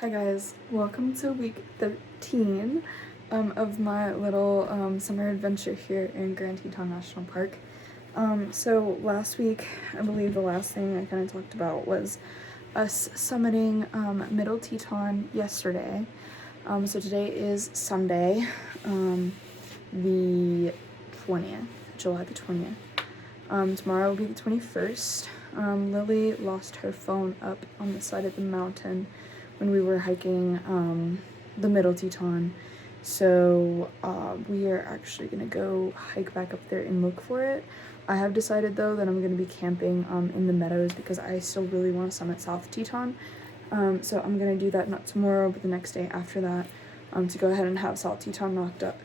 Hi guys, welcome to week 13 of my little summer adventure here in Grand Teton National Park. So last week, I believe the last thing I kind of talked about was us summiting Middle Teton yesterday. So today is Sunday, the 20th, July the 20th. Tomorrow will be the 21st. Lily lost her phone up on the side of the mountain when we were hiking the Middle Teton. So we are actually gonna go hike back up there and look for it. I have decided though that I'm gonna be camping in the meadows because I still really want to summit South Teton. So I'm gonna do that not tomorrow, but the next day after that, to go ahead and have South Teton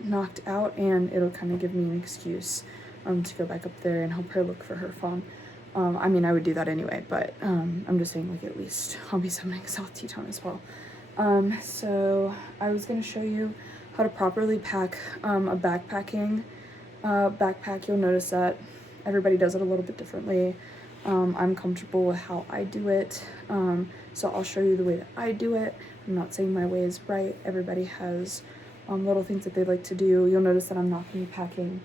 knocked out, and it'll kind of give me an excuse to go back up there and help her look for her phone. I mean, I would do that anyway, but I'm just saying, like, at least I'll be summoning South Teton as well. So I was going to show you how to properly pack a backpack. You'll notice that everybody does it a little bit differently. I'm comfortable with how I do it, so I'll show you the way that I do it. I'm not saying my way is right. Everybody has little things that they like to do. You'll notice that I'm not going to be packing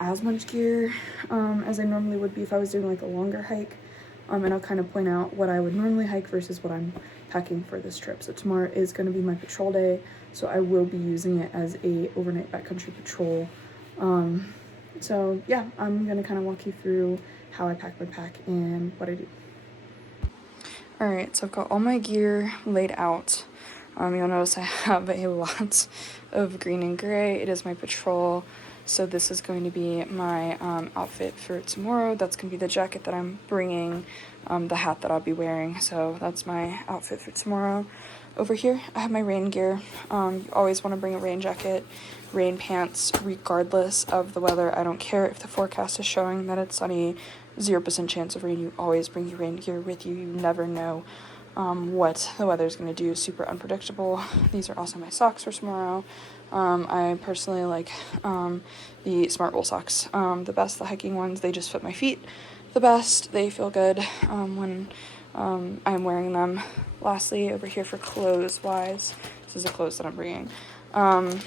as much gear as I normally would be if I was doing like a longer hike, and I'll kind of point out what I would normally hike versus what I'm packing for this trip. So tomorrow is going to be my patrol day, so I will be using it as a overnight backcountry patrol. So yeah, I'm going to kind of walk you through how I pack my pack and what I do. Alright, so I've got all my gear laid out. You'll notice I have a lot of green and gray. It is my patrol. So this is going to be my outfit for tomorrow. That's going to be the jacket that I'm bringing, the hat that I'll be wearing. So that's my outfit for tomorrow. Over here, I have my rain gear. You always want to bring a rain jacket, rain pants, regardless of the weather. I don't care if the forecast is showing that it's sunny, 0% chance of rain. You always bring your rain gear with you. You never know what the weather's going to do. Super unpredictable. These are also my socks for tomorrow. I personally like the Smart Wool socks the best. The hiking ones, they just fit my feet the best. They feel good when I'm wearing them. Lastly, over here for clothes wise, this is the clothes that I'm bringing. I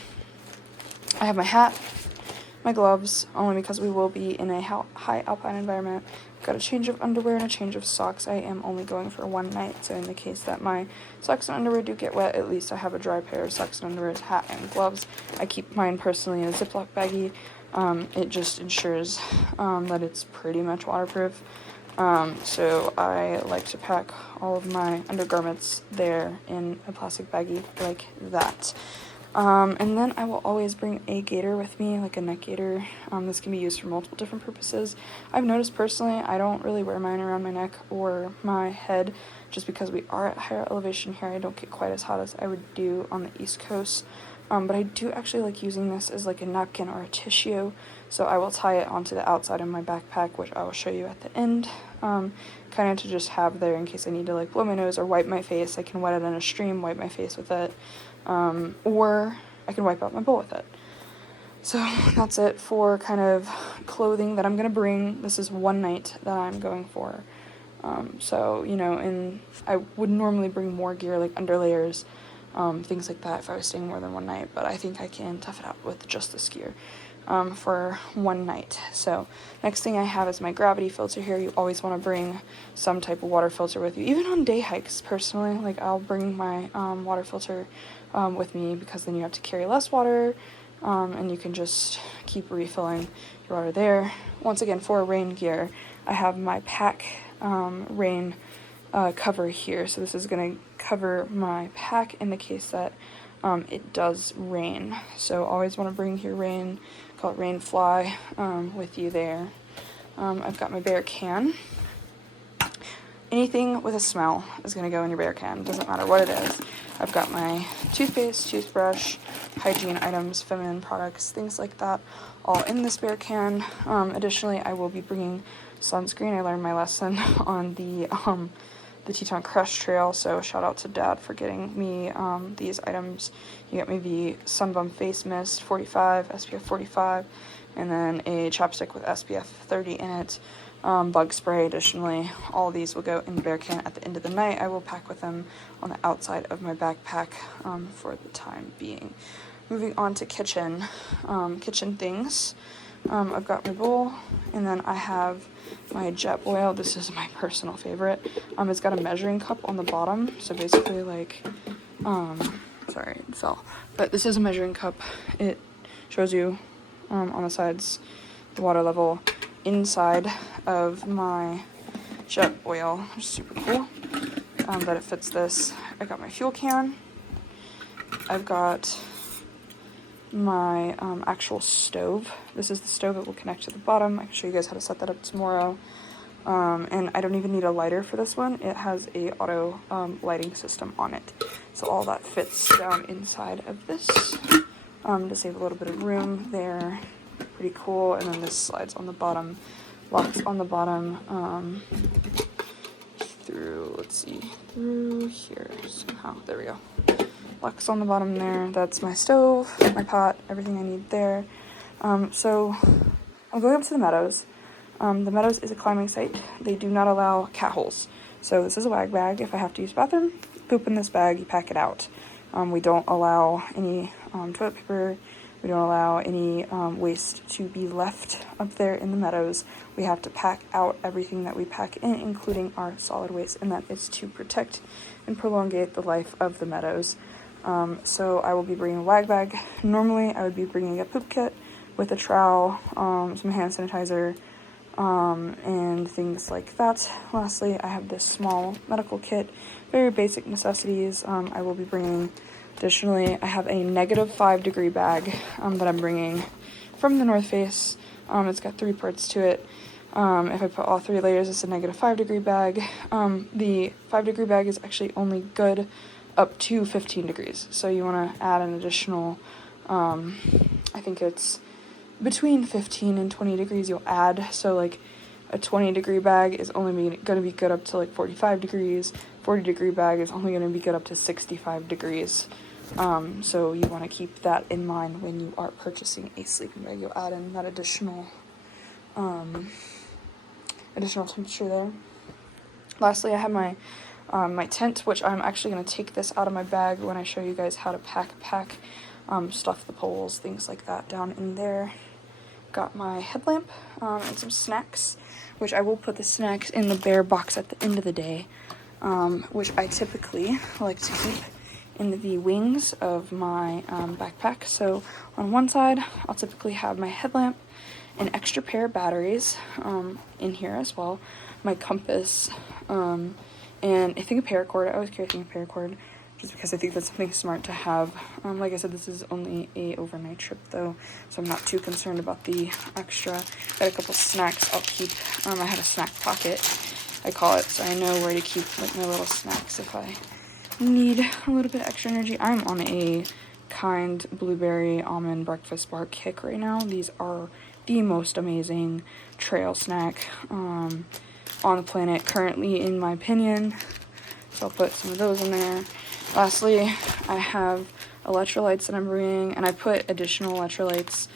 have my hat, my gloves, only because we will be in a high alpine environment. Got a change of underwear and a change of socks. I am only going for one night, so in the case that my socks and underwear do get wet, at least I have a dry pair of socks and underwear, hat, and gloves. I keep mine personally in a Ziploc baggie. It just ensures that it's pretty much waterproof. So I like to pack all of my undergarments there in a plastic baggie like that. And then I will always bring a gaiter with me, like a neck gaiter. This can be used for multiple different purposes. I've noticed personally I don't really wear mine around my neck or my head just because we are at higher elevation here. I don't get quite as hot as I would do on the East Coast. But I do actually like using this as like a napkin or a tissue. So I will tie it onto the outside of my backpack, which I will show you at the end. Kind of to just have there in case I need to like blow my nose or wipe my face. I can wet it in a stream, wipe my face with it. Or I can wipe out my bowl with it. So that's it for kind of clothing that I'm going to bring. This is one night that I'm going for. So, you know, and I would normally bring more gear, like underlayers, things like that if I was staying more than one night, but I think I can tough it out with just this gear for one night. So next thing I have is my gravity filter here. You always want to bring some type of water filter with you, even on day hikes. Personally, like I'll bring my water filter with me because then you have to carry less water, and you can just keep refilling your water there. Once again, for rain gear, I have my pack rain cover here. So this is going to cover my pack in the case that it does rain. So always want to bring your rain, call it rain fly, with you there. I've got my bear can. Anything with a smell is going to go in your bear can. Doesn't matter what it is. I've got my toothpaste, toothbrush, hygiene items, feminine products, things like that, all in this bear can. Additionally, I will be bringing sunscreen. I learned my lesson on the Teton Crush Trail, so shout out to Dad for getting me these items. You got me the Sunbum Face Mist 45, SPF 45, and then a chapstick with SPF 30 in it. bug spray. Additionally, all of these will go in the bear can at the end of the night. I will pack with them on the outside of my backpack for the time being. Moving on to kitchen things. I've got my bowl, and then I have my jet oil. This is my personal favorite. It's got a measuring cup on the bottom, so basically like, sorry, it fell. But this is a measuring cup. It shows you on the sides the water level inside of my jet oil, which is super cool that it fits this. I got my fuel can. I've got my actual stove. This is the stove that will connect to the bottom. I can show you guys how to set that up tomorrow. And I don't even need a lighter for this one. It has a auto lighting system on it. So all that fits down inside of this to save a little bit of room there. Pretty cool. And then this slides on the bottom, locks on the bottom through, let's see, through here somehow. There we go. Locks on the bottom there. That's my stove, my pot, everything I need there. So I'm going up to the meadows. The meadows is a climbing site. They do not allow cat holes. So this is a wag bag. If I have to use the bathroom, poop in this bag, you pack it out. We don't allow any toilet paper. We don't allow any waste to be left up there in the meadows. We have to pack out everything that we pack in, including our solid waste, and that is to protect and prolongate the life of the meadows. So I will be bringing a wag bag. Normally I would be bringing a poop kit with a trowel, some hand sanitizer, and things like that. Lastly, I have this small medical kit, very basic necessities. I will be bringing, additionally, I have a -5-degree bag that I'm bringing from the North Face. It's got 3 parts to it. If I put all 3 layers, it's a -5-degree bag. The 5-degree bag is actually only good up to 15 degrees. So you want to add an additional, I think it's between 15 and 20 degrees you'll add. So like a 20-degree bag is only going to be good up to like 45 degrees. 40-degree bag is only going to be good up to 65 degrees. So you want to keep that in mind when you are purchasing a sleeping bag. You'll add in that additional temperature there. Lastly, I have my tent, which I'm actually going to take this out of my bag when I show you guys how to pack, stuff the poles, things like that down in there. Got my headlamp and some snacks, which I will put the snacks in the bear box at the end of the day, which I typically like to keep in the wings of my backpack. So on one side, I'll typically have my headlamp, an extra pair of batteries in here as well, my compass, and I think a paracord. I always carry a paracord just because I think that's something smart to have. Like I said, this is only a overnight trip though, so I'm not too concerned about the extra. Got a couple snacks I'll keep. I had a snack pocket, I call it, so I know where to keep like my little snacks if I need a little bit of extra energy. I'm on a Kind blueberry almond breakfast bar kick right now. These are the most amazing trail snack on the planet currently, in my opinion. So I'll put some of those in there. Lastly, I have electrolytes that I'm bringing, and I put additional electrolytes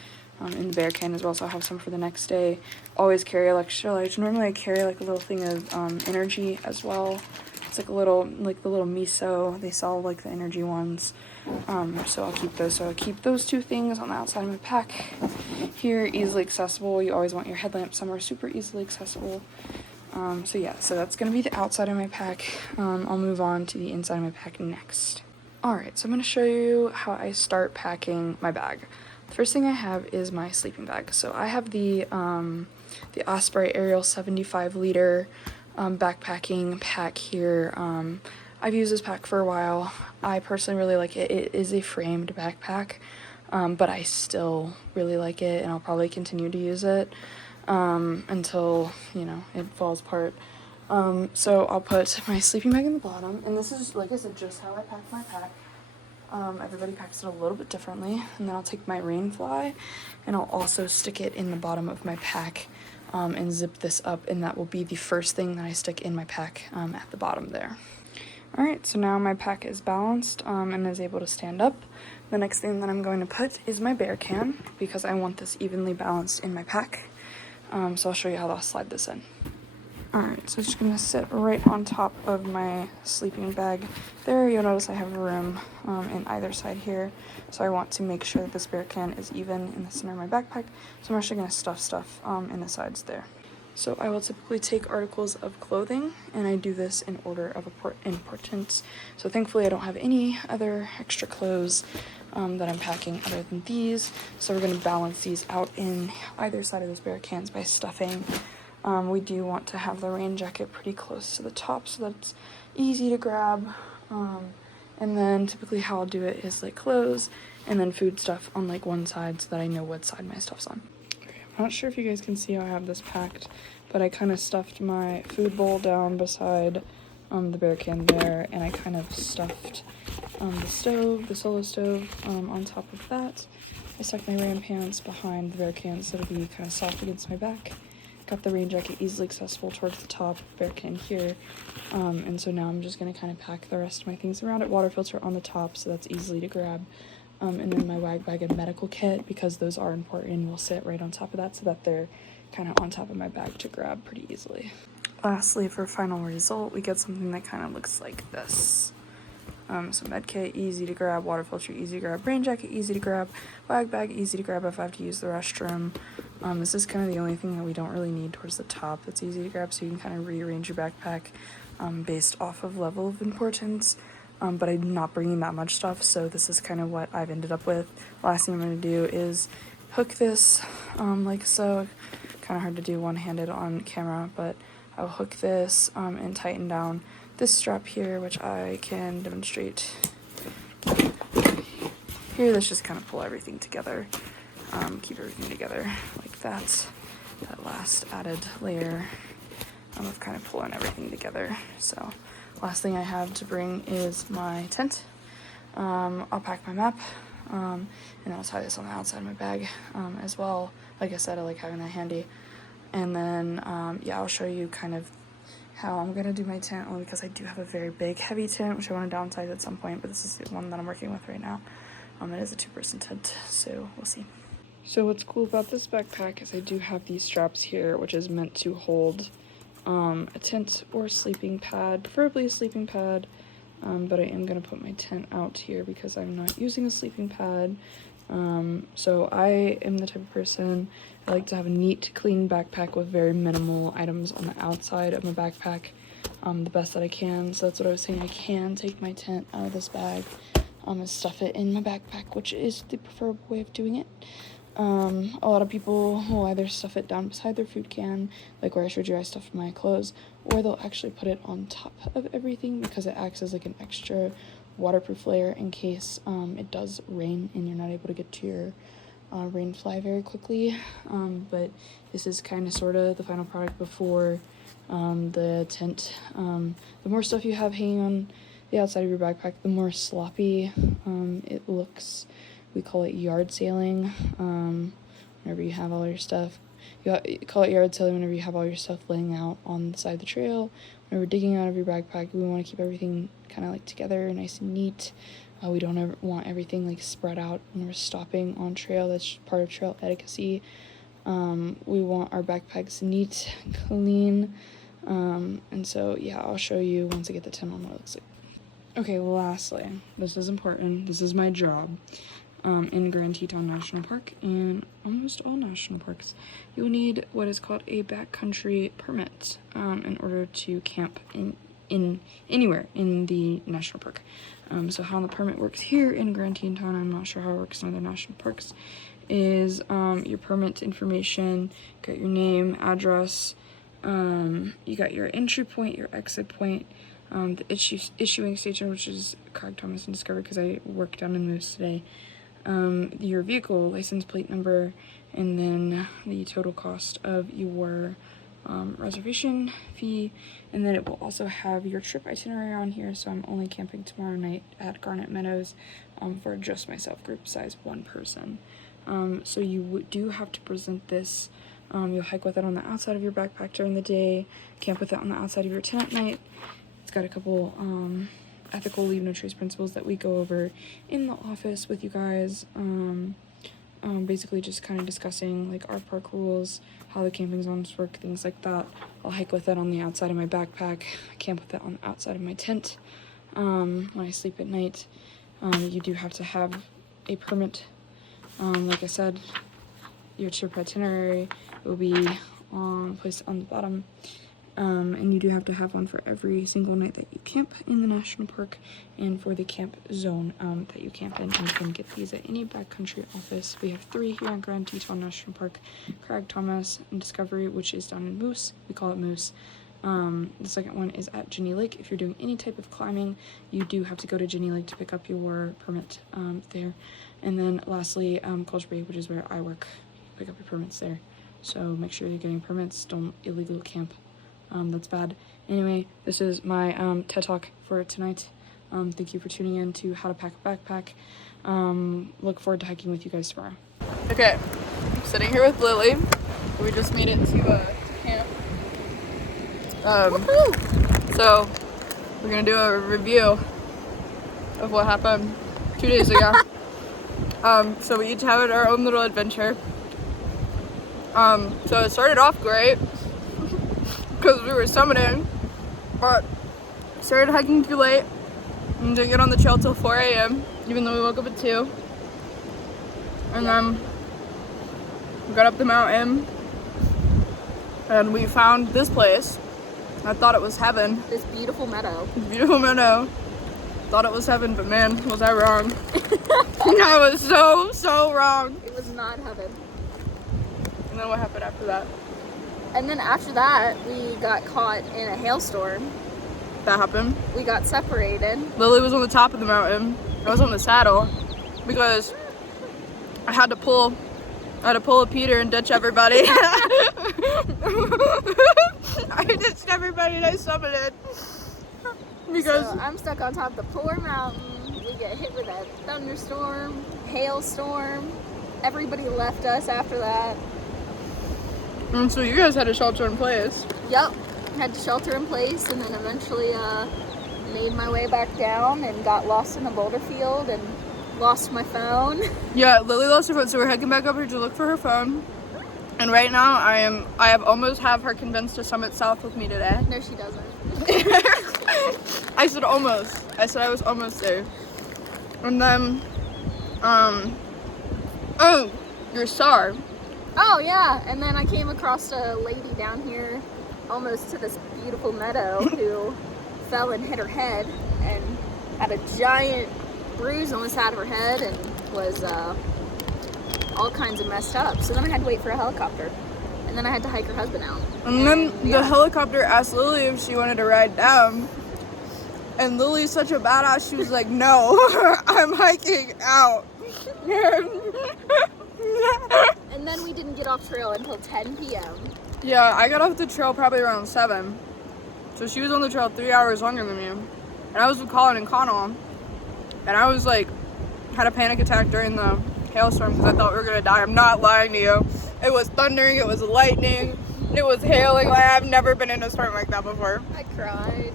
in the bear can as well, so I'll have some for the next day. Always carry electrolytes. Normally I carry like a little thing of energy as well. It's like a little, like the little miso. They sell like the energy ones. So I'll keep those. So I'll keep those 2 things on the outside of my pack. Here, easily accessible. You always want your headlamp somewhere super easily accessible. So yeah, so that's going to be the outside of my pack. I'll move on to the inside of my pack next. Alright, so I'm going to show you how I start packing my bag. The first thing I have is my sleeping bag. So I have the Osprey Ariel 75-liter backpacking pack here. I've used this pack for a while. I personally really like it. It is a framed backpack, but I still really like it, and I'll probably continue to use it until, you know, it falls apart. So I'll put my sleeping bag in the bottom, and this is, like I said, just how I pack my pack. Everybody packs it a little bit differently, and then I'll take my rain fly, and I'll also stick it in the bottom of my pack, and zip this up, and that will be the first thing that I stick in my pack at the bottom there. Alright, so now my pack is balanced and is able to stand up. The next thing that I'm going to put is my bear can, because I want this evenly balanced in my pack. So I'll show you how I'll slide this in. Alright, so it's just gonna sit right on top of my sleeping bag there. You'll notice I have room in either side here, so I want to make sure that this bear can is even in the center of my backpack, so I'm actually gonna stuff stuff in the sides there. So I will typically take articles of clothing, and I do this in order of importance. So thankfully I don't have any other extra clothes that I'm packing other than these, so we're gonna balance these out in either side of those bear cans by stuffing. We do want to have the rain jacket pretty close to the top so that it's easy to grab. And then typically how I'll do it is like clothes and then food stuff on like one side so that I know what side my stuff's on. Okay, I'm not sure if you guys can see how I have this packed, but I kind of stuffed my food bowl down beside the bear can there, and I kind of stuffed the stove, the solo stove, on top of that. I stuck my rain pants behind the bear can so it'll be kind of soft against my back. Got the rain jacket easily accessible towards the top, bear can here, and so now I'm just going to kind of pack the rest of my things around it. Water filter on the top, so that's easily to grab, and then my wag bag and medical kit, because those are important, will sit right on top of that so that they're kind of on top of my bag to grab pretty easily. Lastly, for final result, we get something that kind of looks like this. So med kit, easy to grab, water filter, easy to grab, rain jacket, easy to grab, wag bag, easy to grab if I have to use the restroom. This is kind of the only thing that we don't really need towards the top that's easy to grab, so you can kind of rearrange your backpack based off of level of importance. But I'm not bringing that much stuff, so this is kind of what I've ended up with. Last thing I'm going to do is hook this like so. Kind of hard to do one-handed on camera, but I'll hook this and tighten down this strap here, which I can demonstrate here. Let's just kind of pull everything together, keep everything together like that. That last added layer of kind of pulling everything together. So last thing I have to bring is my tent. I'll pack my map, and I'll tie this on the outside of my bag as well. Like I said, I like having that handy. And then, yeah, I'll show you kind of how I'm going to do my tent, only because I do have a very big, heavy tent, which I want to downsize at some point, but this is the one that I'm working with right now. It is a 2-person tent, so we'll see. So what's cool about this backpack is I do have these straps here, which is meant to hold a tent or sleeping pad, preferably a sleeping pad, but I am going to put my tent out here because I'm not using a sleeping pad. So I am the type of person, I like to have a neat, clean backpack with very minimal items on the outside of my backpack, the best that I can. So that's what I was saying. I can take my tent out of this bag and stuff it in my backpack, which is the preferred way of doing it. A lot of people will either stuff it down beside their food can, like where I showed you I stuffed my clothes, or they'll actually put it on top of everything because it acts as like an extra waterproof layer in case it does rain and you're not able to get to your rain fly very quickly. But this is kind of sort of the final product before the tent. The more stuff you have hanging on the outside of your backpack, the more sloppy it looks. We call it yard sailing whenever you have all your stuff. You call it yard sailing whenever you have all your stuff laying out on the side of the trail. Whenever digging out of your backpack, we want to keep everything kind of like together, nice and neat. We don't ever want everything like spread out when we're stopping on trail. That's part of trail etiquette. We want our backpacks neat, clean, and so yeah, I'll show you once I get the tent on what it looks like. Okay, lastly, this is important. This is my job. In Grand Teton National Park and almost all national parks, you will need what is called a backcountry permit in order to camp in anywhere in the national park. So how the permit works here in Grand Teton, I'm not sure how it works in other national parks, is your permit information, got your name, address, you got your entry point, your exit point, the issuing station, which is Craig Thomas and Discovery because I work down in Moose today, your vehicle license plate number, and then the total cost of your reservation fee, and then it will also have your trip itinerary on here. So I'm only camping tomorrow night at Garnet Meadows for just myself, group size 1 person. So you do have to present this. You'll hike with it on the outside of your backpack during the day, camp with it on the outside of your tent at night. It's got a couple ethical leave no trace principles that we go over in the office with you guys. basically just kind of discussing like our park rules, how the camping zones work, things like that. I'll hike with it on the outside of my backpack, camp with it on the outside of my tent. When I sleep at night, you do have to have a permit. Like I said, your trip itinerary will be placed on the bottom. And you do have to have one for every single night that you camp in the national park and for the camp zone that you camp in. And you can get these at any backcountry office. We have 3 here in Grand Teton National Park, Craig Thomas and Discovery, which is down in Moose. We call it Moose. The second one is at Jenny Lake. If you're doing any type of climbing, you do have to go to Jenny Lake to pick up your permit there. And then lastly, Culture, which is where I work. Pick up your permits there. So make sure you're getting permits. Don't illegal camp. That's bad. Anyway, this is my TED Talk for tonight. Thank you for tuning in to How to Pack a Backpack. Look forward to hiking with you guys tomorrow. Okay, I'm sitting here with Lily. We just made it to camp. So we're gonna do a review of what happened 2 days ago. So we each had our own little adventure. So it started off great because we were summiting, but started hiking too late and didn't get on the trail till 4 a.m. even though we woke up at 2. And then we got up the mountain and we found this place. I thought it was heaven. This beautiful meadow. Thought it was heaven, but man, was I wrong. I was so wrong. It was not heaven. And then what happened after that? And then after that, we got caught in a hailstorm. That happened. We got separated. Lily was on the top of the mountain. I was on the saddle because I had to pull a Peter and ditch everybody. I ditched everybody and I summited. Because so I'm stuck on top of the poor mountain. We get hit with a thunderstorm, hailstorm. Everybody left us after that. And so you guys had to shelter in place. Yep, had to shelter in place, and then eventually made my way back down and got lost in a boulder field and lost my phone. Yeah, Lily lost her phone, so we're hiking back up here to look for her phone. And right now, I have almost have her convinced to summit south with me today. No, she doesn't. I said almost. I said I was almost there. And then, oh, your star. Oh yeah, and then I came across a lady down here almost to this beautiful meadow who fell and hit her head and had a giant bruise on the side of her head and was all kinds of messed up. So then I had to wait for a helicopter, and then I had to hike her husband out. And then the helicopter asked Lily if she wanted to ride down. And Lily's such a badass, she was like, no, I'm hiking out. And then we didn't get off trail until 10 p.m. Yeah, I got off the trail probably around 7. So she was on the trail 3 hours longer than me. And I was with Colin and Connell. And I was like, had a panic attack during the hailstorm because I thought we were gonna die. I'm not lying to you. It was thundering, it was lightning, it was hailing. Like, I've never been in a storm like that before. I cried.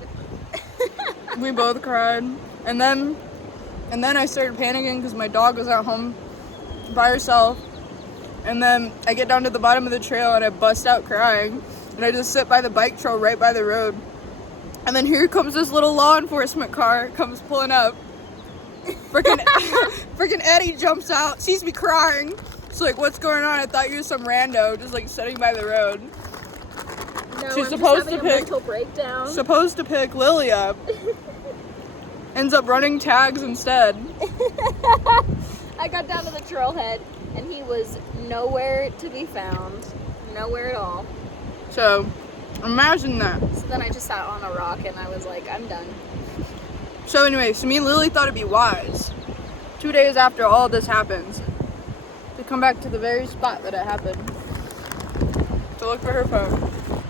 We both cried. And then I started panicking because my dog was at home by herself. And then I get down to the bottom of the trail and I bust out crying. And I just sit by the bike trail right by the road. And then here comes this little law enforcement car, comes pulling up. Freaking Eddie jumps out, sees me crying. She's like, what's going on? I thought you were some rando just like sitting by the road. No, She's I'm supposed just having to a pick mental breakdown. Supposed to pick Lily up. Ends up running tags instead. I got down to the trailhead and he was nowhere to be found. Nowhere at all. So, imagine that. So then I just sat on a rock and I was like, I'm done. So anyway, so me and Lily thought it'd be wise, 2 days after all this happens, to come back to the very spot that it happened, to look for her phone.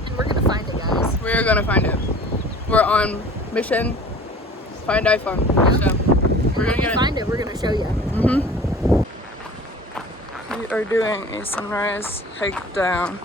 And we're gonna find it, guys. We're gonna find it. We're on mission, find iPhone. Yeah. So, we're gonna get it. Find it, we're gonna show you. We are doing a sunrise hike down.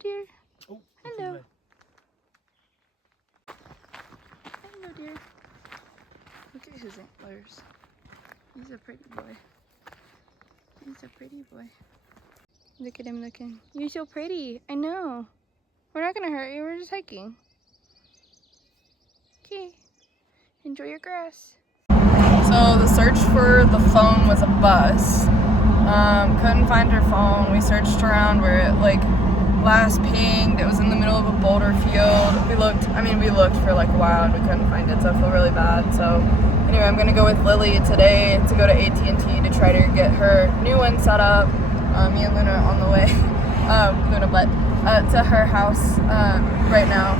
dear. Oh, Hello. Hello, dear. Look at his antlers. He's a pretty boy. He's a pretty boy. Look at him looking. You're so pretty. I know. We're not gonna hurt you. We're just hiking. Okay. Enjoy your grass. So the search for the phone was a bust. Couldn't find her phone. We searched around where it like last pinged. It was in the middle of a boulder field. We looked for like a while and we couldn't find it, so I feel really bad. So anyway, I'm gonna go with Lily today to go to AT&T to try to get her new one set up. Me and Luna on the way, to her house right now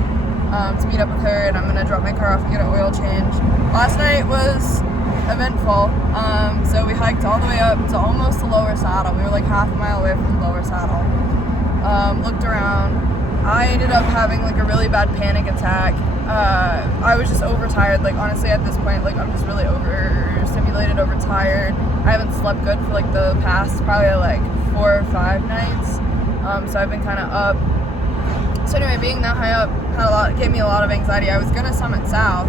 to meet up with her, and I'm gonna drop my car off and get an oil change. Last night was eventful. So we hiked all the way up to almost the lower saddle. We were like half a mile away from the lower saddle. Looked around. I ended up having like a really bad panic attack. I was just overtired. Like honestly, at this point, like I'm just really overstimulated, overtired. I haven't slept good for like the past probably like 4 or 5 nights. So I've been kind of up. So anyway, being that high up gave me a lot of anxiety. I was gonna summit south,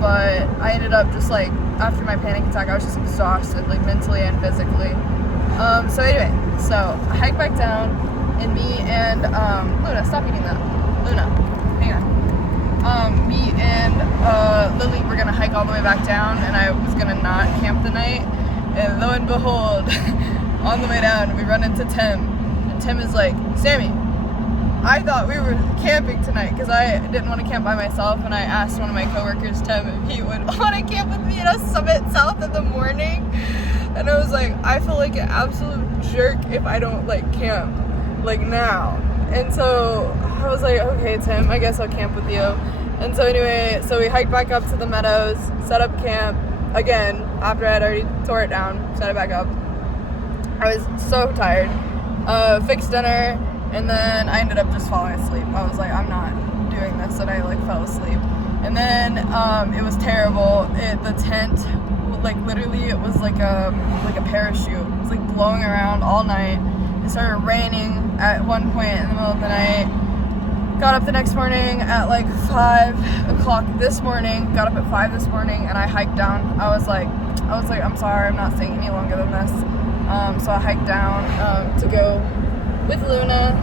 but I ended up just like after my panic attack, I was just exhausted, like mentally and physically. So anyway, so I hiked back down, and me and Luna, stop eating that. Luna, hang on. Me and Lily were gonna hike all the way back down, and I was gonna not camp the night. And lo and behold, on the way down, we run into Tim, and Tim is like, Sammy, I thought we were camping tonight because I didn't want to camp by myself, and I asked one of my coworkers, Tim, if he would want to camp with me at a summit south in the morning. And I was like, I feel like an absolute jerk if I don't like camp like now. And so I was like, okay, Tim, I guess I'll camp with you. And so anyway, so we hiked back up to the meadows, set up camp again after I had already tore it down, set it back up. I was so tired. Fixed dinner, and then I ended up just falling asleep. I was like, I'm not doing this, and I like fell asleep. And then it was terrible. The tent, like literally, it was like a parachute. It was like blowing around all night. It started raining at one point in the middle of the night. Got up the next morning at like 5 o'clock this morning. Got up at 5 this morning, and I hiked down. I was like, I'm sorry, I'm not staying any longer than this. So I hiked down to go with Luna,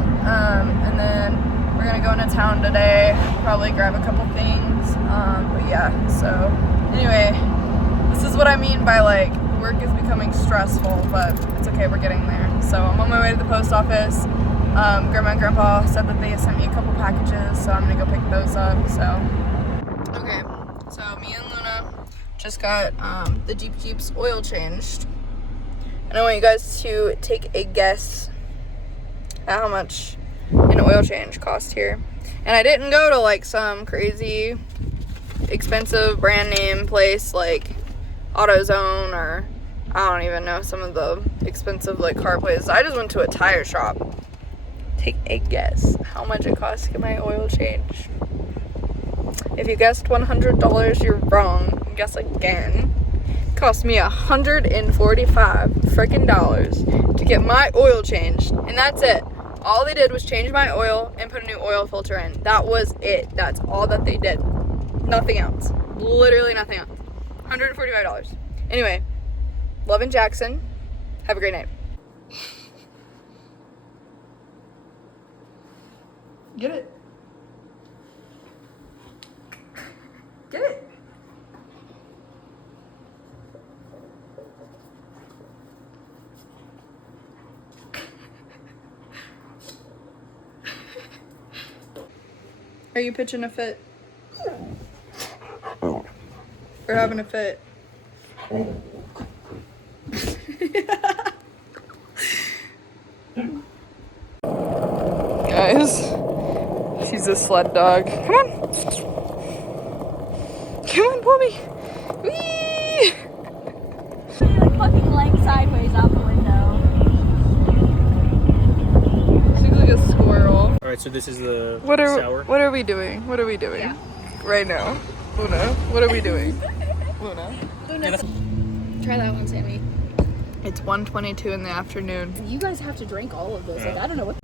and then we're gonna go into town today, probably grab a couple things, but yeah, so anyway, this is what I mean by like work is becoming stressful, but it's okay, we're getting there. So I'm on my way to the post office. Grandma and Grandpa said that they sent me a couple packages, so I'm gonna go pick those up. So okay, so me and Luna just got the Jeep's oil changed, and I want you guys to take a guess at how much an oil change cost here. And I didn't go to like some crazy expensive brand name place like AutoZone, or I don't even know, some of the expensive like car places. I just went to a tire shop. Take a guess how much it costs to get my oil changed. If you guessed $100, you're wrong. Guess again. It cost me $145 freaking dollars to get my oil changed, and that's it. All they did was change my oil and put a new oil filter in. That was it. That's all that they did. Nothing else. Literally nothing else. $145. Anyway, love in Jackson. Have a great night. Get it. Get it. Are you pitching a fit? Or having a fit? Guys, she's a sled dog. Come on. Come on, Bobby. Whee! Like fucking laying sideways out the window. She looks like a squirrel. Alright, so this is the What sour. are we doing? What are we doing? Yeah. Right now? Luna, what are we doing? Luna. Try that one, Sammy. It's 1:22 in the afternoon. You guys have to drink all of those. Like, I don't know what.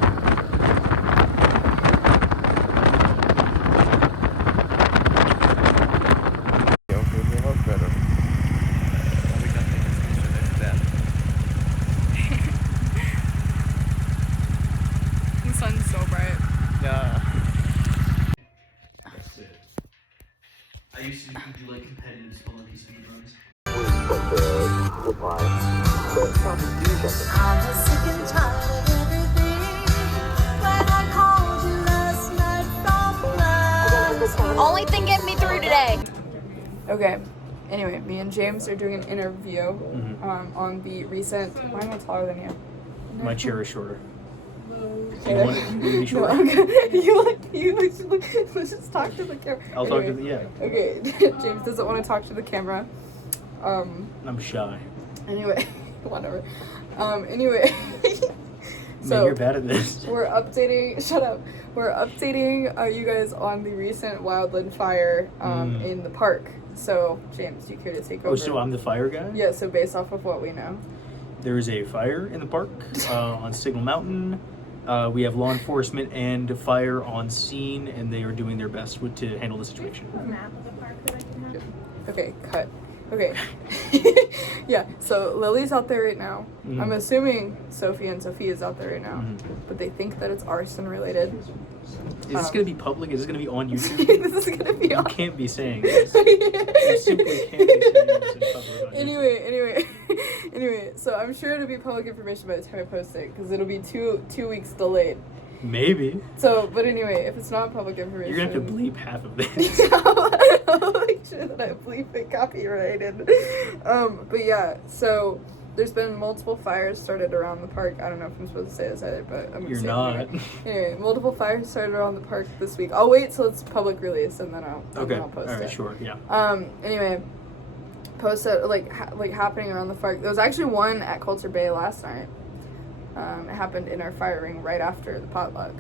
used to do like competitive spelunky speedruns. Only thing getting me through today. Okay. Anyway, me and James are doing an interview on the recent. Why am I taller than you? My chair is shorter. Okay. You want it to be No, short? I'm good. Let's just talk to the camera. I'll talk to the, yeah. Okay, James doesn't want to talk to the camera. I'm shy. Anyway, whatever. Anyway. Man, you're bad at this. We're updating. Shut up. We're updating you guys on the recent wildland fire in the park. So, James, do you care to take over? Oh, so I'm the fire guy? Yeah. So based off of what we know. There is a fire in the park on Signal Mountain. We have law enforcement and fire on scene, and they are doing their best to handle the situation. Map of the park that I can have. Okay, cut. Okay. Yeah, so Lily's out there right now. I'm assuming Sophie and Sophia's out there right now. But they think that it's arson related. Is this going to be public? Is this going to be on YouTube? This is going to be You on. can't be saying this. You simply can't be saying this in public on YouTube. Anyway, so I'm sure it'll be public information by the time I post it, because it'll be two weeks delayed. Maybe. So, but anyway, if it's not public information... You're going to have to bleep half of this. I'll make sure that I bleep it copyrighted. But yeah, so there's been multiple fires started around the park. I don't know if I'm supposed to say this either, but I'm You're saying not. it anyway, multiple fires started around the park this week. I'll wait till it's public release and then I'll post Okay. it. Alright, sure, yeah. Anyway, post it like happening around the park. There was actually one at Coulter Bay last night. It happened in our fire ring right after the potluck.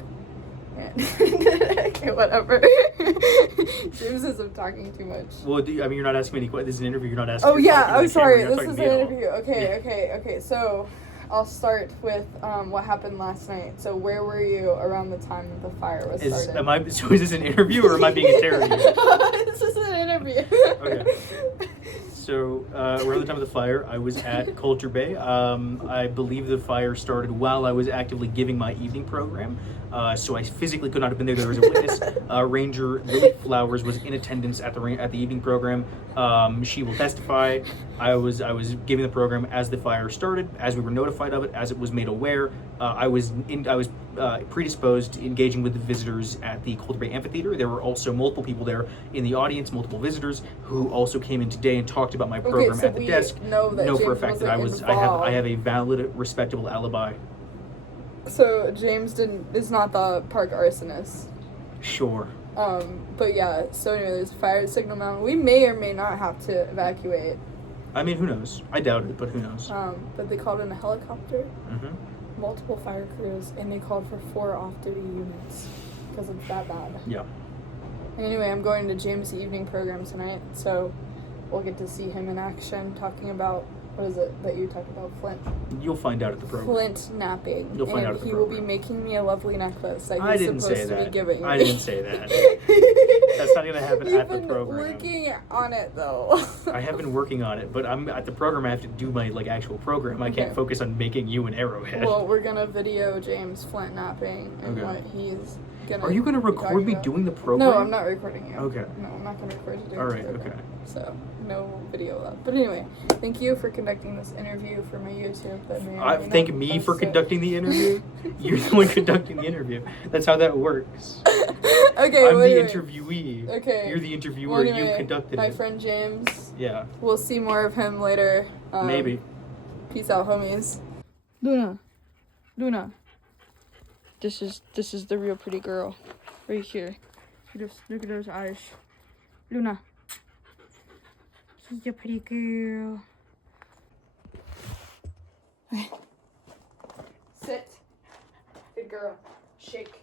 And okay, whatever. James says I'm talking too much. Well, you're not asking me any questions. This is an interview. You're not asking. Oh yeah, I'm sorry. This is an interview. Okay. So, I'll start with what happened last night. So, where were you around the time that the fire was started? So is this an interview or am I being interrogated? This is an interview. Okay. So, around the time of the fire, I was at Coulter Bay. I believe the fire started while I was actively giving my evening program. So I physically could not have been there. There was a witness. Ranger Lily Flowers was in attendance at the evening program. She will testify. I was giving the program as the fire started, as we were notified of it, as it was made aware. I was predisposed to engaging with the visitors at the Coulter Bay Amphitheater. There were also multiple people there in the audience, multiple visitors who also came in today and talked about my program so at the we desk. know that for a James fact that I wasn't I have a valid, respectable alibi. So James is not the park arsonist. Sure. But yeah. So anyway, there's a fire at Signal Mountain. We may or may not have to evacuate. I mean, who knows? I doubt it, but who knows? But they called in a helicopter. Mm-hmm. Multiple fire crews, and they called for 4 off-duty units because it's that bad. Yeah. Anyway, I'm going to James' evening program tonight, so we'll get to see him in action talking about, what is it that you talked about, Flint? You'll find out at the program. Flint napping. You'll find out at the he program. will be making me a lovely necklace that I he's didn't supposed say to that. be giving me. I didn't say that. That's not going to happen You've at the been program. working on it, though. I have been working on it, but I'm at the program. I have to do my actual program. I can't Okay. focus on making you an arrowhead. Well, we're gonna video James Flint napping and Okay. what he's gonna. Are you going to be record talking me about. doing the program? No, I'm not recording you. Okay. No, I'm not gonna record you doing All the right. program. Okay. So no video of that. But anyway, thank you for conducting this interview for my YouTube. That may or may Thank not me post for it. conducting the interview. You're the one conducting the interview. That's how that works. Okay, I'm wait, the wait. interviewee. Okay. You're the interviewer. Well, anyway, You conducted my it. friend James. Yeah. We'll see more of him later. Maybe. Peace out, homies. Luna. This is the real pretty girl, right here. Look at those eyes. Luna. She's a pretty girl. Okay. Sit. Good girl. Shake.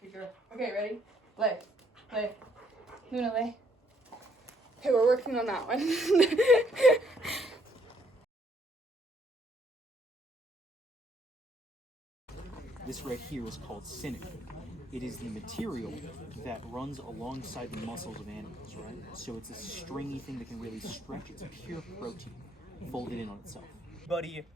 Good girl. Okay, ready? Lay. Lay. Luna, lay. Okay, we're working on that one. This right here is called cinnin. It is the material that runs alongside the muscles of animals, right? So it's a stringy thing that can really stretch. It's pure protein folded in on itself. Everybody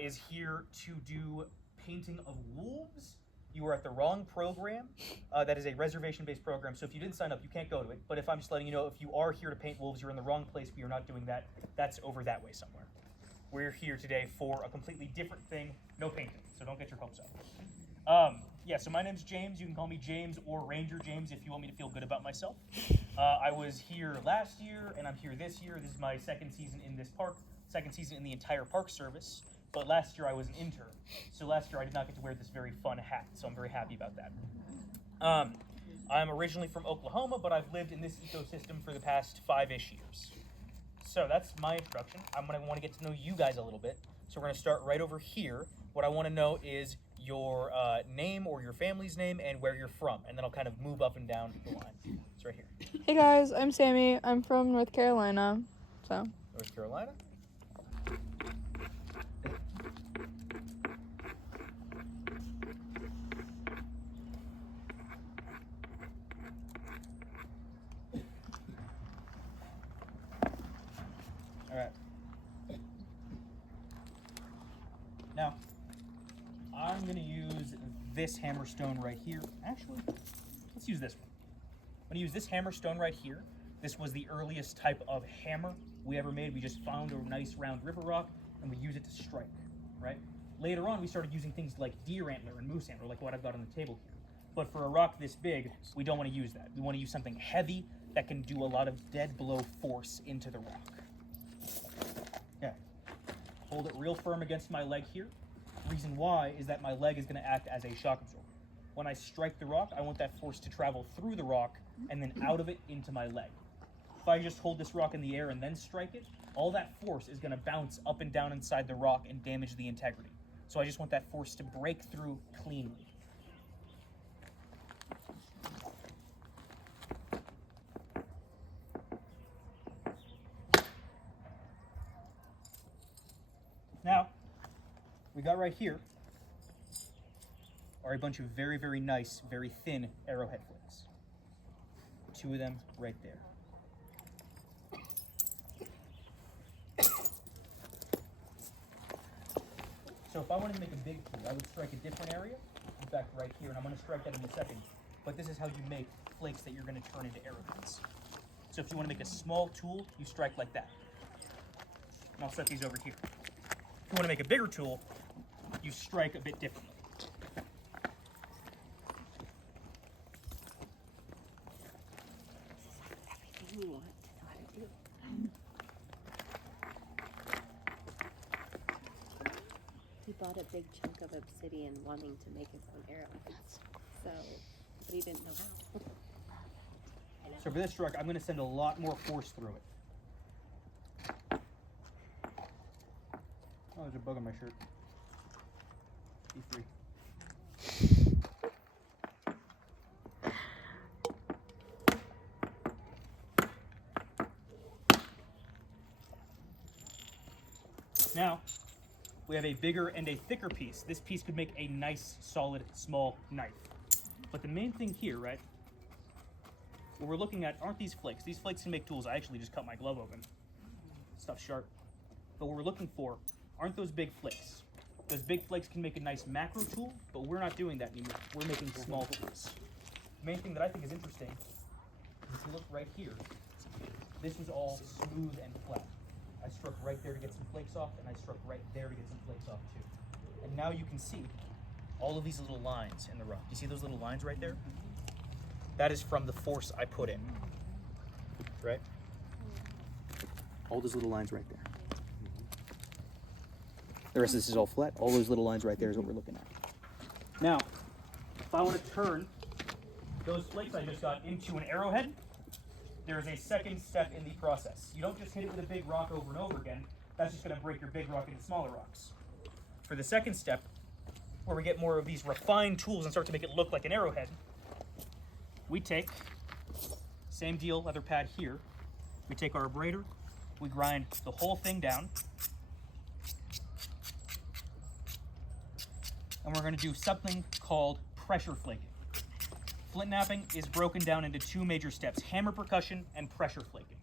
is here to do painting of wolves you are at the wrong program. That is a reservation-based program, so if you didn't sign up, you can't go to it. But if I'm just letting you know, if you are here to paint wolves, you're in the wrong place, we are not doing that. That's over that way somewhere. We're here today for a completely different thing, no painting, so don't get your hopes up. Yeah, so my name's James. You can call me James or Ranger James if you want me to feel good about myself. I was here last year, and I'm here this year. This is my second season in this park, second season in the entire park service. But last year I was an intern, so last year I did not get to wear this very fun hat, so I'm very happy about that. I'm originally from Oklahoma, but I've lived in this ecosystem for the past 5-ish years. So that's my introduction. I'm going to want to get to know you guys a little bit. So we're going to start right over here. What I want to know is your name or your family's name and where you're from, and then I'll kind of move up and down the line. It's right here. Hey guys, I'm Sammy. I'm from North Carolina. So. North Carolina. All right. Now, I'm going to use this hammerstone right here. Actually, let's use this one. I'm going to use this hammerstone right here. This was the earliest type of hammer we ever made. We just found a nice round river rock and we use it to strike, right? Later on, we started using things like deer antler and moose antler, like what I've got on the table here. But for a rock this big, we don't want to use that. We want to use something heavy that can do a lot of dead blow force into the rock. Yeah. Hold it real firm against my leg here. Reason why is that my leg is going to act as a shock absorber. When I strike the rock, I want that force to travel through the rock and then out of it into my leg. If I just hold this rock in the air and then strike it, all that force is going to bounce up and down inside the rock and damage the integrity. So I just want that force to break through cleanly. Now, we got right here are a bunch of very, very nice, very thin arrowhead flakes. 2 of them right there. So if I wanted to make a big tool, I would strike a different area. In fact, right here, and I'm going to strike that in a second. But this is how you make flakes that you're going to turn into arrowheads. So if you want to make a small tool, you strike like that. And I'll set these over here. If you want to make a bigger tool, you strike a bit differently. Everything you want to know how to do. He bought a big chunk of obsidian wanting to make his own arrowheads. So, but he didn't know how. So for this strike, I'm going to send a lot more force through it. Oh, there's a bug on my shirt. Be free. Now, we have a bigger and a thicker piece. This piece could make a nice, solid, small knife. But the main thing here, right, what we're looking at aren't these flakes. These flakes can make tools. I actually just cut my glove open. Stuff's sharp. But what we're looking for aren't those big flakes. Those big flakes can make a nice macro tool, but we're not doing that anymore. We're making small tools. The main thing that I think is interesting is if you look right here, this was all smooth and flat. I struck right there to get some flakes off, and I struck right there to get some flakes off too. And now you can see all of these little lines in the rock. You see those little lines right there? That is from the force I put in, right? All those little lines right there. The rest of this is all flat. All those little lines right there is what we're looking at. Now, if I want to turn those flakes I just got into an arrowhead, there is a second step in the process. You don't just hit it with a big rock over and over again. That's just going to break your big rock into smaller rocks. For the second step, where we get more of these refined tools and start to make it look like an arrowhead, we take, same deal, leather pad here. We take our abrader, we grind the whole thing down, and we're going to do something called pressure flaking. Flint knapping is broken down into 2 major steps: hammer percussion and pressure flaking.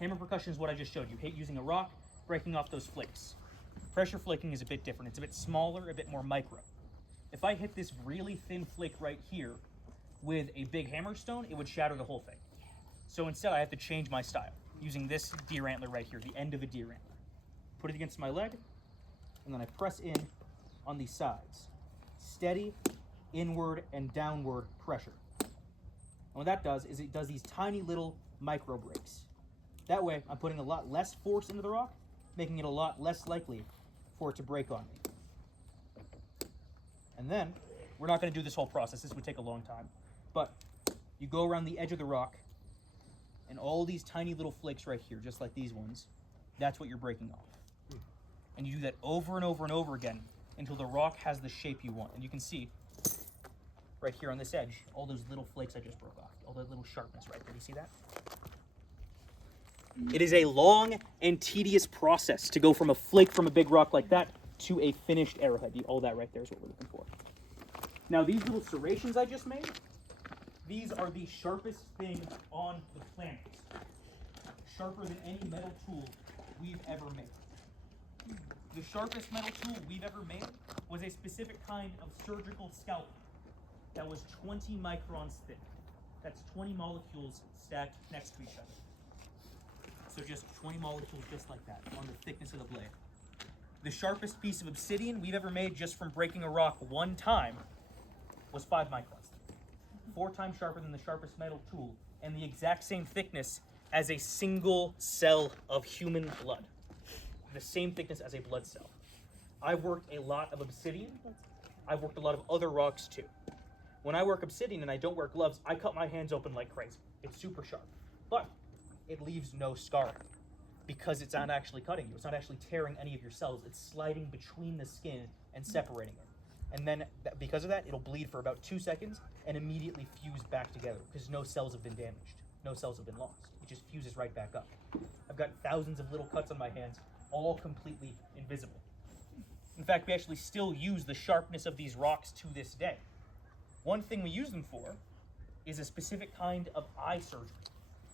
Hammer percussion is what I just showed you, using a rock, breaking off those flakes. Pressure flaking is a bit different. It's a bit smaller, a bit more micro. If I hit this really thin flake right here with a big hammerstone, it would shatter the whole thing. So instead I have to change my style using this deer antler right here, the end of a deer antler. Put it against my leg, and then I press in on these sides. Steady, inward and downward pressure. And what that does is it does these tiny little micro breaks. That way I'm putting a lot less force into the rock, making it a lot less likely for it to break on me. And then, we're not going to do this whole process, this would take a long time, but you go around the edge of the rock, and all these tiny little flakes right here, just like these ones, that's what you're breaking off. And you do that over and over and over again until the rock has the shape you want. And you can see, right here on this edge, all those little flakes I just broke off, all that little sharpness right there, you see that? It is a long and tedious process to go from a flake from a big rock like that to a finished arrowhead. All that right there is what we're looking for. Now these little serrations I just made, these are the sharpest thing on the planet. Sharper than any metal tool we've ever made. The sharpest metal tool we've ever made was a specific kind of surgical scalpel that was 20 microns thick. That's 20 molecules stacked next to each other. So just 20 molecules just like that on the thickness of the blade. The sharpest piece of obsidian we've ever made just from breaking a rock one time was 5 microns. 4 times sharper than the sharpest metal tool, and the exact same thickness as a single cell of human blood. The same thickness as a blood cell. I've worked a lot of obsidian. I've worked a lot of other rocks too. When I work obsidian and I don't wear gloves, I cut my hands open like crazy. It's super sharp, but it leaves no scarring because it's not actually cutting you. It's not actually tearing any of your cells. It's sliding between the skin and separating it. And then because of that, it'll bleed for about 2 seconds and immediately fuse back together because no cells have been damaged. No cells have been lost. It just fuses right back up. I've got thousands of little cuts on my hands, all completely invisible. In fact, we actually still use the sharpness of these rocks to this day. One thing we use them for is a specific kind of eye surgery,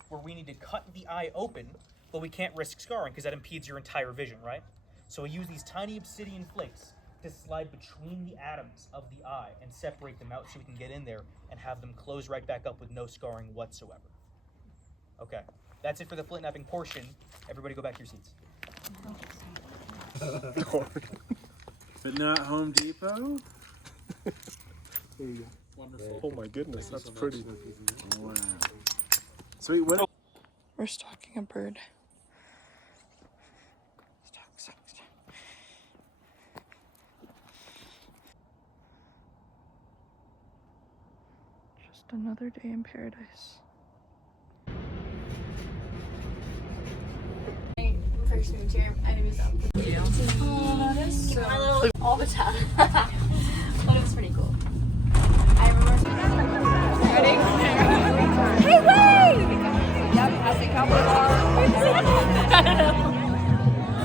where we need to cut the eye open, but we can't risk scarring because that impedes your entire vision, right? So we use these tiny obsidian flakes to slide between the atoms of the eye and separate them out so we can get in there and have them close right back up with no scarring whatsoever. Okay, that's it for the flint knapping portion. Everybody go back to your seats. But not Home Depot? There you go. Wonderful. Oh my goodness, that's pretty. Wow. Sweet, what? We're stalking a bird. Stalk. Just another day in paradise. First meet you. My name is Oh, that is so. My little all the time. But it was pretty cool. I remember. Ready? Hey, wait! Yep, I think I'm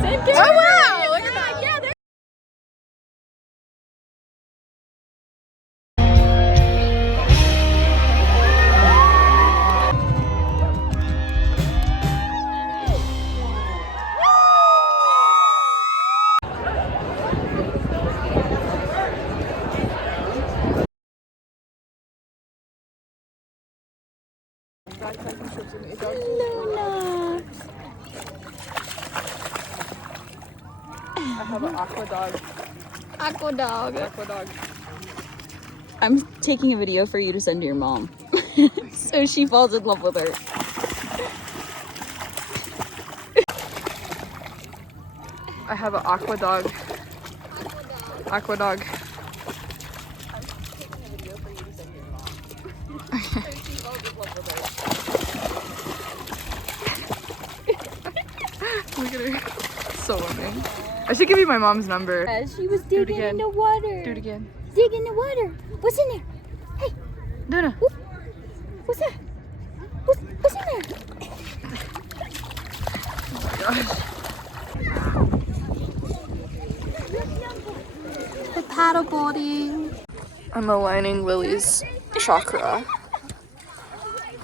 Same character. Oh wow! Look at that. Yeah, they're. I have an aqua dog. Aqua dog. Aqua dog. I'm taking a video for you to send to your mom. So she falls in love with her. I have an aqua dog. Aqua dog. I'm taking a video for you to send to your mom. So she falls in love with her. Look at her. So funny. I should give you my mom's number. She was digging in the water. Do it again. Dig in the water. What's in there? Hey, Duna. what's that? What's in there? The paddleboarding. I'm aligning Lily's chakra.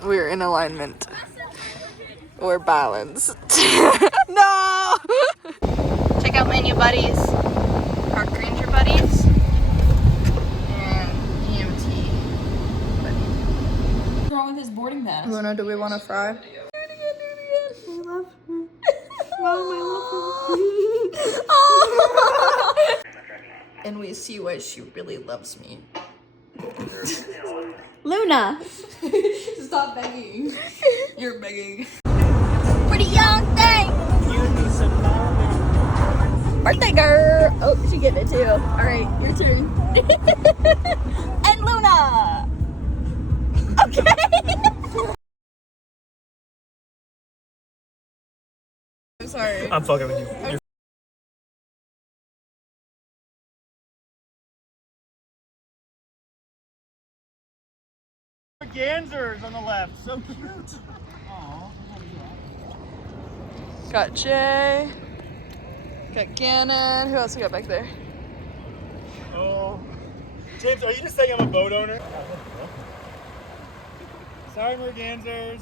We're in alignment. We're balanced. No! Check out my new buddies. Park Ranger buddies. boarding pass. Luna, do we want to fry? And we see why she really loves me. Luna! Stop begging. You're begging. Pretty young thing! Birthday girl! Oh, she getting it too. Alright, your turn. And Luna! Okay! I'm sorry. I'm fucking with you. Gansers on the left, so cute. Got Jay. Got Gannon. Who else we got back there? Oh, James, are you just saying I'm a boat owner? Sorry, mergansers.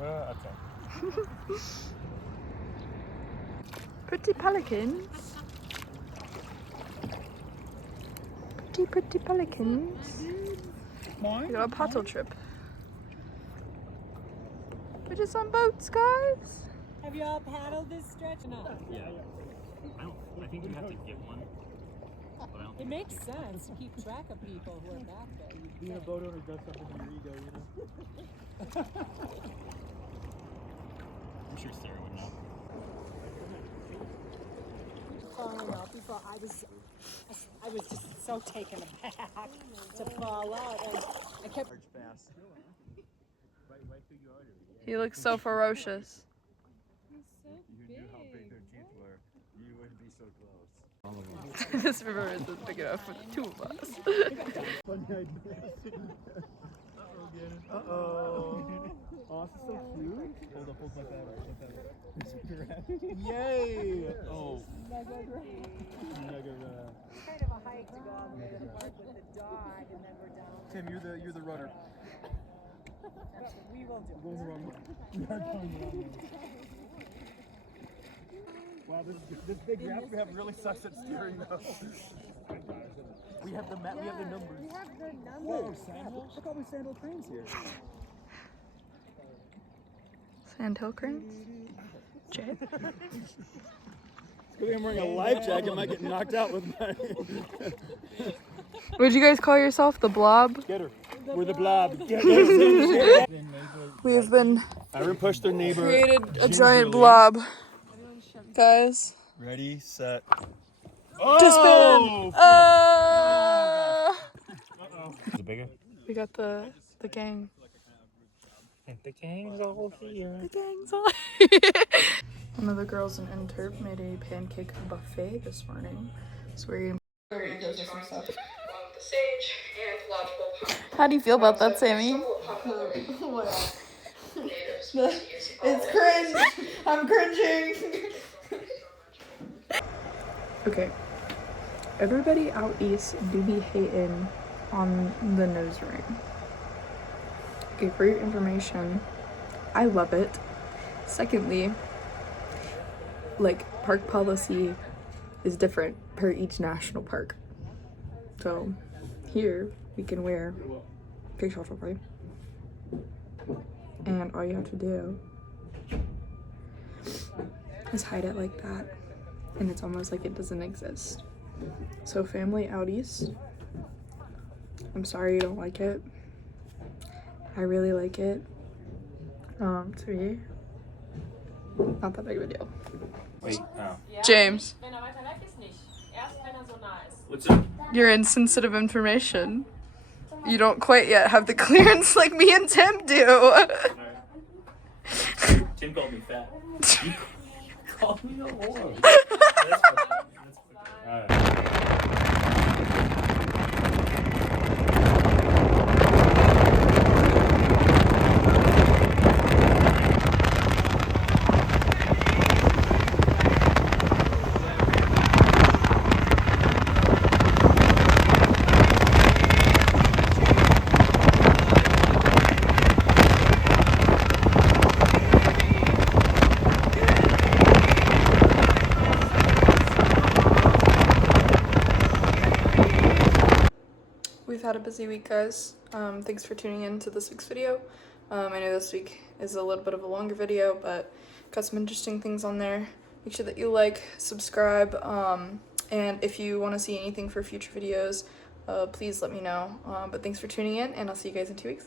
Okay. Pretty pelicans. Pretty pelicans. We got a paddle trip. We're just on boats, guys. Have you all paddled this stretch? No. Yeah. I think you have to get one. It makes sense to keep track of people who are back there. Being a boat owner does something to your ego, you know? I'm sure Sarah would know. Falling out before I was just so taken aback to fall out, and I kept. He looks so ferocious. This river isn't big enough for the two of us. Uh-oh. Oh, this is so cute. Hold like that. Yay! Oh. Mega It's kind of a hike to go all the way to the park with the dog, and then we're down. Tim, you're the runner. But we will do. Going the wrong way. We are going the wrong way. Wow, this big raft we have really sucks at steering though. We have the map, we have the numbers. We have the numbers. Whoa, sandal? Look all these sandal cranes here. Sandhill cranes? Jay? I'm wearing a life jacket. I might get knocked out with my. What'd you guys call yourself? The Blob? Get her. We're the blob. We have been Everyone push their neighbor. created a giant blob. Guys. Ready, set. Oh! Is it bigger? We got the gang. The gang's all here. The gang's all One of the girls in Interp made a pancake buffet this morning. So we're How do you feel about that, Sammy? It's cringe. I'm cringing. Okay. Everybody out east do be hating on the nose ring. Okay, for your information, I love it. Secondly, like, park policy is different per each national park. So here we can wear face free, and all you have to do is hide it like that, and it's almost like it doesn't exist. So family out east, I'm sorry you don't like it. I really like it. To me, not that big of a deal. Wait, oh. James, What's up? you're insensitive information. You don't quite yet have the clearance like me and Tim do. Tim called me fat. You called me a whore. had a busy week, guys. Thanks for tuning in to this week's video. I know this week is a little bit of a longer video, but got some interesting things on there. Make sure that you like, subscribe, and if you want to see anything for future videos, please let me know. But thanks for tuning in, and I'll see you guys in 2 weeks.